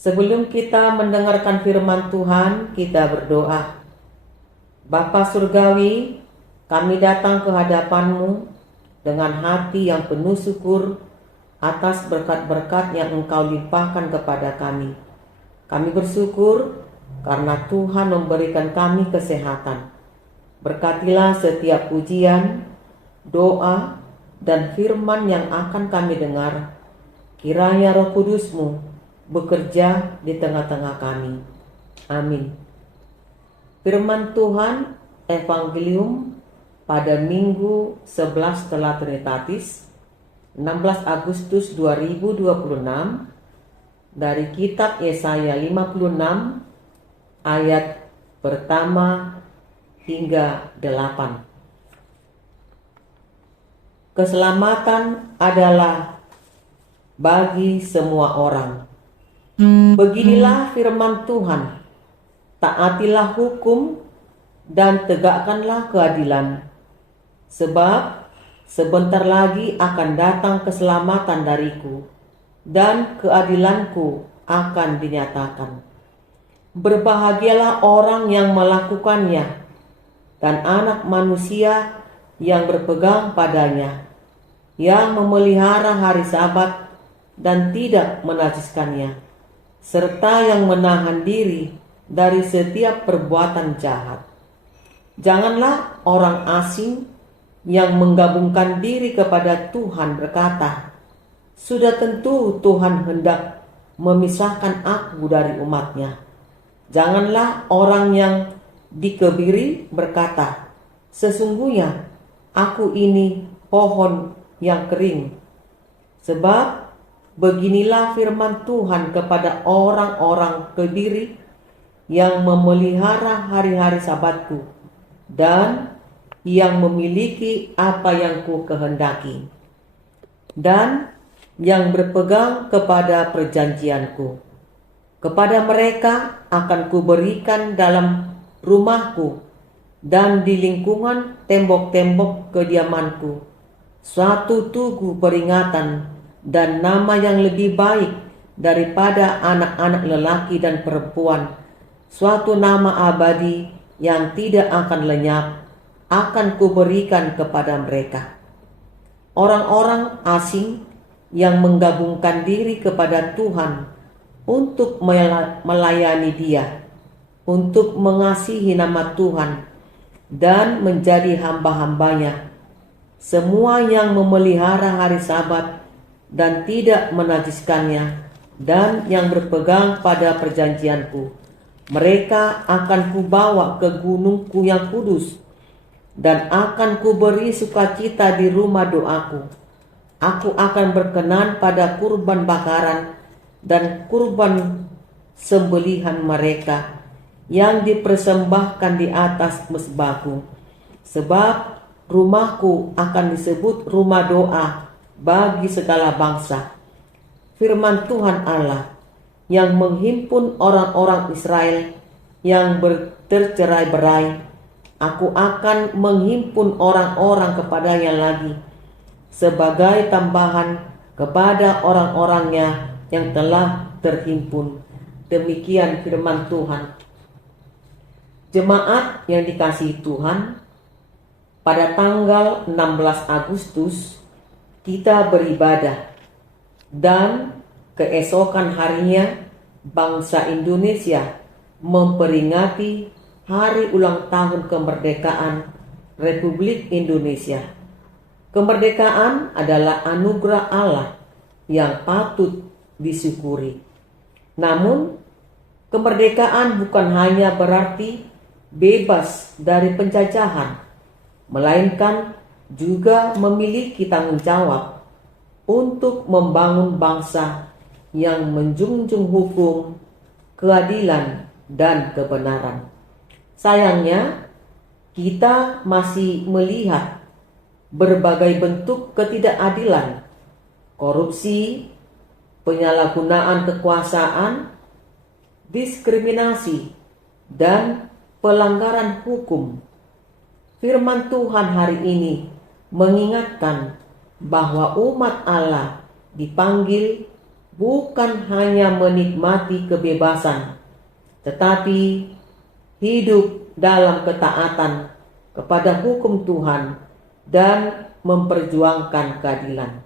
Sebelum kita mendengarkan firman Tuhan, kita berdoa. Bapa Surgawi, kami datang ke hadapan-Mu dengan hati yang penuh syukur atas berkat-berkat yang Engkau limpahkan kepada kami. Kami bersyukur karena Tuhan memberikan kami kesehatan. Berkatilah setiap pujian, doa, dan firman yang akan kami dengar. Kiranya Roh Kudus-Mu bekerja di tengah-tengah kami. Amin. Firman Tuhan Evangelium pada Minggu 11 setelah Trinitatis 16 Agustus 2026 dari kitab Yesaya 56 ayat pertama hingga 8. Keselamatan adalah bagi semua orang. Beginilah firman Tuhan, taatilah hukum dan tegakkanlah keadilan, sebab sebentar lagi akan datang keselamatan dariku, dan keadilanku akan dinyatakan. Berbahagialah orang yang melakukannya, dan anak manusia yang berpegang padanya, yang memelihara hari Sabat dan tidak menajiskannya, serta yang menahan diri dari setiap perbuatan jahat. Janganlah orang asing yang menggabungkan diri kepada Tuhan berkata, "Sudah tentu Tuhan hendak memisahkan aku dari umatnya." Janganlah orang yang dikebiri berkata, "Sesungguhnya aku ini pohon yang kering." Sebab beginilah firman Tuhan kepada orang-orang kebiri yang memelihara hari-hari Sabatku dan yang memiliki apa yang ku kehendaki dan yang berpegang kepada perjanjianku. Kepada mereka akan kuberikan dalam rumahku dan di lingkungan tembok-tembok kediamanku suatu tugu peringatan dan nama yang lebih baik daripada anak-anak lelaki dan perempuan, suatu nama abadi yang tidak akan lenyap, akan kuberikan kepada mereka. Orang-orang asing yang menggabungkan diri kepada Tuhan untuk melayani Dia, untuk mengasihi nama Tuhan dan menjadi hamba-hambanya, semua yang memelihara hari Sabat dan tidak menajiskannya, dan yang berpegang pada perjanjianku, mereka akan kubawa ke gunungku yang kudus, dan akan kuberi sukacita di rumah doaku. Aku akan berkenan pada kurban bakaran dan kurban sembelihan mereka yang dipersembahkan di atas mezbahku, sebab rumahku akan disebut rumah doa bagi segala bangsa. Firman Tuhan Allah yang menghimpun orang-orang Israel yang tercerai-berai. Aku akan menghimpun orang-orang kepadanya lagi sebagai tambahan kepada orang-orangnya yang telah terhimpun. Demikian firman Tuhan. Jemaat yang dikasihi Tuhan, pada tanggal 16 Agustus kita beribadah, dan keesokan harinya bangsa Indonesia memperingati hari ulang tahun kemerdekaan Republik Indonesia. Kemerdekaan adalah anugerah Allah yang patut disyukuri. Namun, kemerdekaan bukan hanya berarti bebas dari penjajahan, melainkan juga memiliki tanggung jawab untuk membangun bangsa yang menjunjung hukum, keadilan, dan kebenaran. Sayangnya, kita masih melihat berbagai bentuk ketidakadilan, korupsi, penyalahgunaan kekuasaan, diskriminasi, dan pelanggaran hukum. Firman Tuhan hari ini mengingatkan bahwa umat Allah dipanggil bukan hanya menikmati kebebasan, tetapi hidup dalam ketaatan kepada hukum Tuhan dan memperjuangkan keadilan.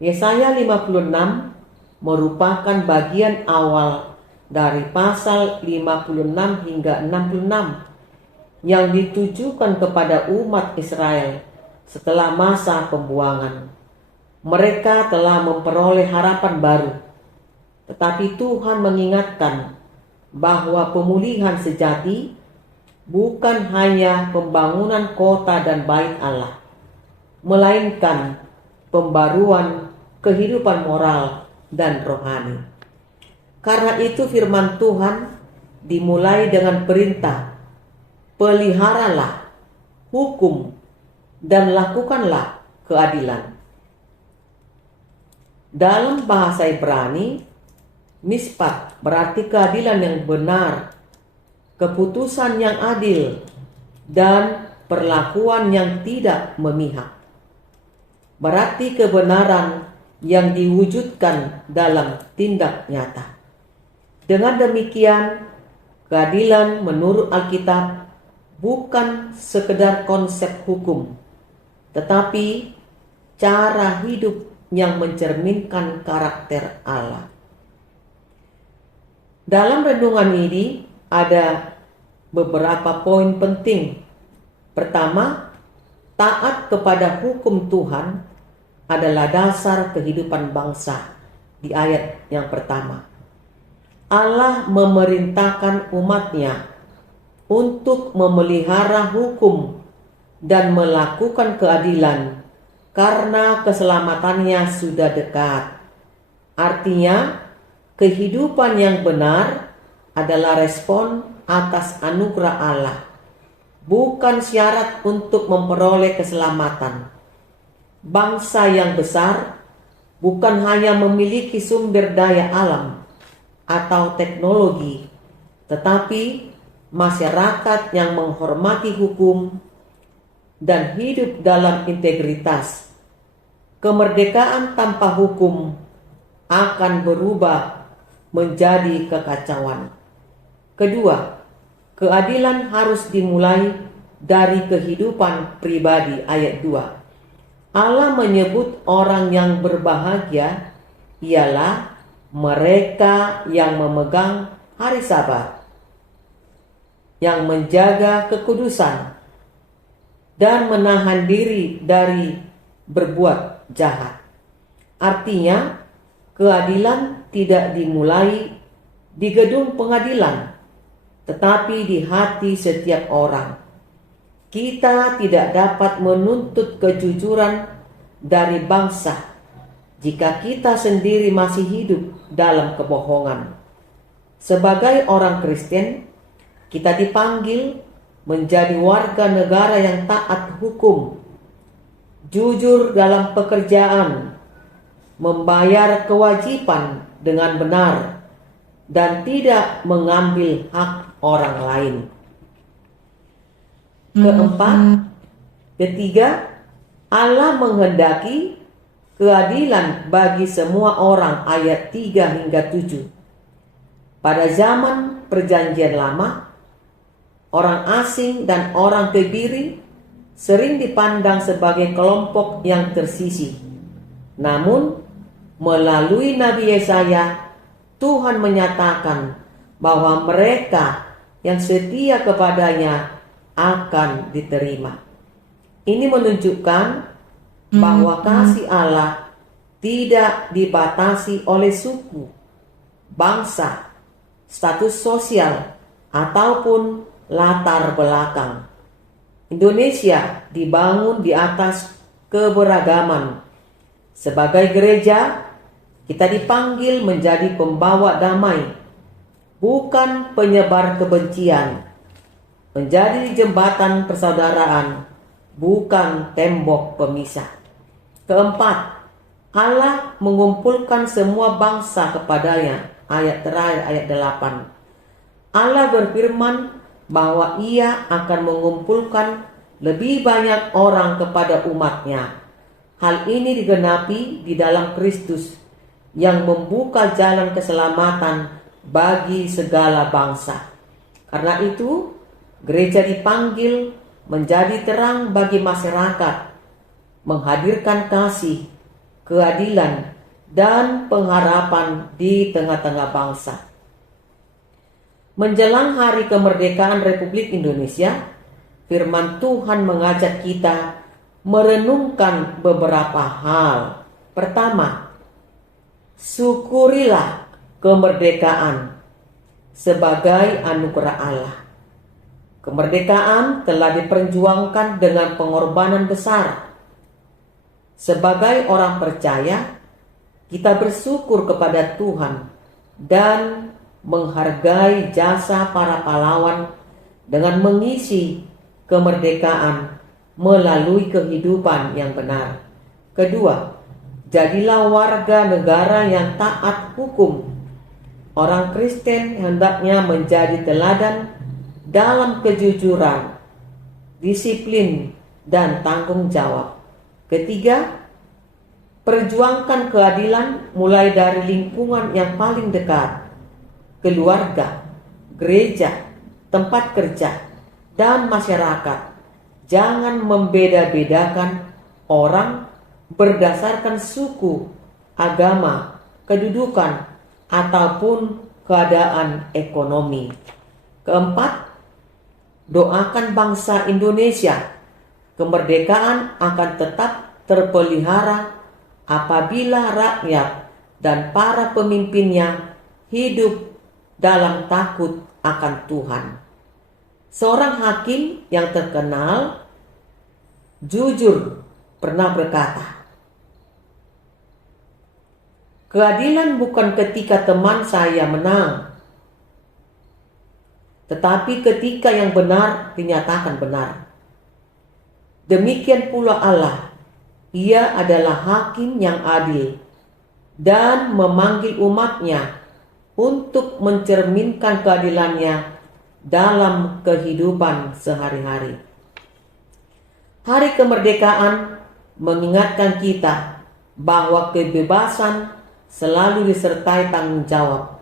Yesaya 56 merupakan bagian awal dari pasal 56 hingga 66 yang ditujukan kepada umat Israel setelah masa pembuangan. Mereka telah memperoleh harapan baru, tetapi Tuhan mengingatkan bahwa pemulihan sejati bukan hanya pembangunan kota dan bait Allah, melainkan pembaruan kehidupan moral dan rohani. Karena itu firman Tuhan dimulai dengan perintah, peliharalah hukum dan lakukanlah keadilan. Dalam bahasa Ibrani, mispat berarti keadilan yang benar, keputusan yang adil, dan perlakuan yang tidak memihak. Berarti kebenaran yang diwujudkan dalam tindak nyata. Dengan demikian, keadilan menurut Alkitab bukan sekedar konsep hukum, tetapi cara hidup yang mencerminkan karakter Allah. Dalam renungan ini ada beberapa poin penting. Pertama, taat kepada hukum Tuhan adalah dasar kehidupan bangsa di ayat yang pertama. Allah memerintahkan umatnya untuk memelihara hukum dan melakukan keadilan karena keselamatannya sudah dekat. Artinya, kehidupan yang benar adalah respon atas anugerah Allah, bukan syarat untuk memperoleh keselamatan. Bangsa yang besar bukan hanya memiliki sumber daya alam atau teknologi, tetapi masyarakat yang menghormati hukum dan hidup dalam integritas. Kemerdekaan tanpa hukum akan berubah menjadi kekacauan. Kedua, keadilan harus dimulai dari kehidupan pribadi. Ayat 2. Allah menyebut orang yang berbahagia ialah mereka yang memegang hari Sabat, yang menjaga kekudusan dan menahan diri dari berbuat jahat. Artinya, keadilan tidak dimulai di gedung pengadilan, tetapi di hati setiap orang. Kita tidak dapat menuntut kejujuran dari bangsa jika kita sendiri masih hidup dalam kebohongan. Sebagai orang Kristen, kita dipanggil menjadi warga negara yang taat hukum, jujur dalam pekerjaan, membayar kewajiban dengan benar, dan tidak mengambil hak orang lain. Ketiga, Allah menghendaki keadilan bagi semua orang. Ayat 3 hingga 7. Pada zaman Perjanjian Lama, orang asing dan orang pribumi sering dipandang sebagai kelompok yang tersisih. Namun, melalui Nabi Yesaya, Tuhan menyatakan bahwa mereka yang setia kepadanya akan diterima. Ini menunjukkan bahwa kasih Allah tidak dibatasi oleh suku, bangsa, status sosial, ataupun latar belakang. Indonesia dibangun di atas keberagaman. Sebagai gereja, kita dipanggil menjadi pembawa damai, bukan penyebar kebencian, menjadi jembatan persaudaraan, bukan tembok pemisah. Keempat, Allah mengumpulkan semua bangsa kepadanya. Ayat terakhir, ayat 8. Allah berfirman bahwa Ia akan mengumpulkan lebih banyak orang kepada umatnya. Hal ini digenapi di dalam Kristus, yang membuka jalan keselamatan bagi segala bangsa. Karena itu, gereja dipanggil menjadi terang bagi masyarakat, menghadirkan kasih, keadilan, dan pengharapan di tengah-tengah bangsa. Menjelang Hari Kemerdekaan Republik Indonesia, firman Tuhan mengajak kita merenungkan beberapa hal. Pertama, syukurilah kemerdekaan sebagai anugerah Allah. Kemerdekaan telah diperjuangkan dengan pengorbanan besar. Sebagai orang percaya, kita bersyukur kepada Tuhan dan menghargai jasa para pahlawan dengan mengisi kemerdekaan melalui kehidupan yang benar. Kedua, jadilah warga negara yang taat hukum. Orang Kristen hendaknya menjadi teladan dalam kejujuran, disiplin, dan tanggung jawab. Ketiga, perjuangkan keadilan mulai dari lingkungan yang paling dekat, keluarga, gereja, tempat kerja, dan masyarakat. Jangan membeda-bedakan orang berdasarkan suku, agama, kedudukan, ataupun keadaan ekonomi. Keempat, doakan bangsa Indonesia. Kemerdekaan akan tetap terpelihara apabila rakyat dan para pemimpinnya hidup dalam takut akan Tuhan. Seorang hakim yang terkenal jujur pernah berkata, "Keadilan bukan ketika teman saya menang, tetapi ketika yang benar dinyatakan benar. Demikian pula Allah, Ia adalah hakim yang adil dan memanggil umatnya untuk mencerminkan keadilannya dalam kehidupan sehari-hari." Hari kemerdekaan mengingatkan kita bahwa kebebasan selalu disertai tanggung jawab.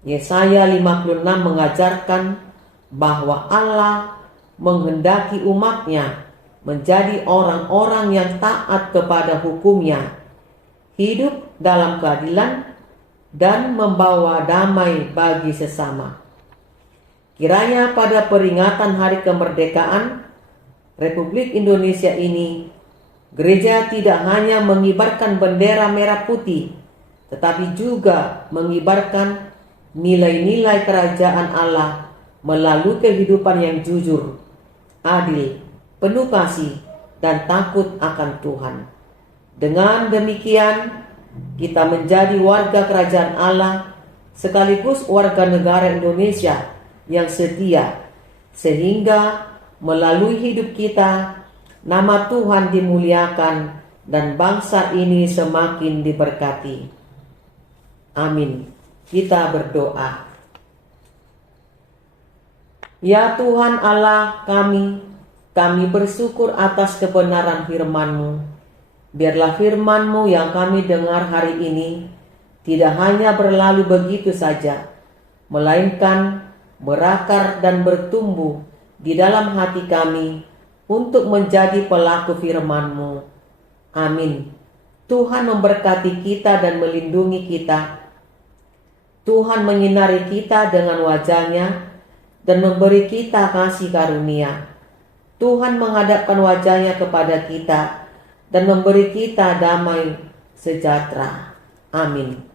Yesaya 56 mengajarkan bahwa Allah menghendaki umatnya menjadi orang-orang yang taat kepada hukumnya, hidup dalam keadilan, dan membawa damai bagi sesama. Kiranya pada peringatan Hari Kemerdekaan Republik Indonesia ini, gereja tidak hanya mengibarkan bendera merah putih, tetapi juga mengibarkan nilai-nilai kerajaan Allah melalui kehidupan yang jujur, adil, penuh kasih, dan takut akan Tuhan. Dengan demikian, kita menjadi warga kerajaan Allah sekaligus warga negara Indonesia yang setia, sehingga melalui hidup kita, nama Tuhan dimuliakan dan bangsa ini semakin diberkati. Amin. Kita berdoa. Ya Tuhan Allah kami bersyukur atas kebenaran firman-Mu. Biarlah firman-Mu yang kami dengar hari ini tidak hanya berlalu begitu saja, melainkan berakar dan bertumbuh di dalam hati kami untuk menjadi pelaku firman-Mu. Amin. Tuhan memberkati kita dan melindungi kita. Tuhan menyinari kita dengan wajah-Nya dan memberi kita kasih karunia. Tuhan menghadapkan wajah-Nya kepada kita dan memberi kita damai sejahtera. Amin.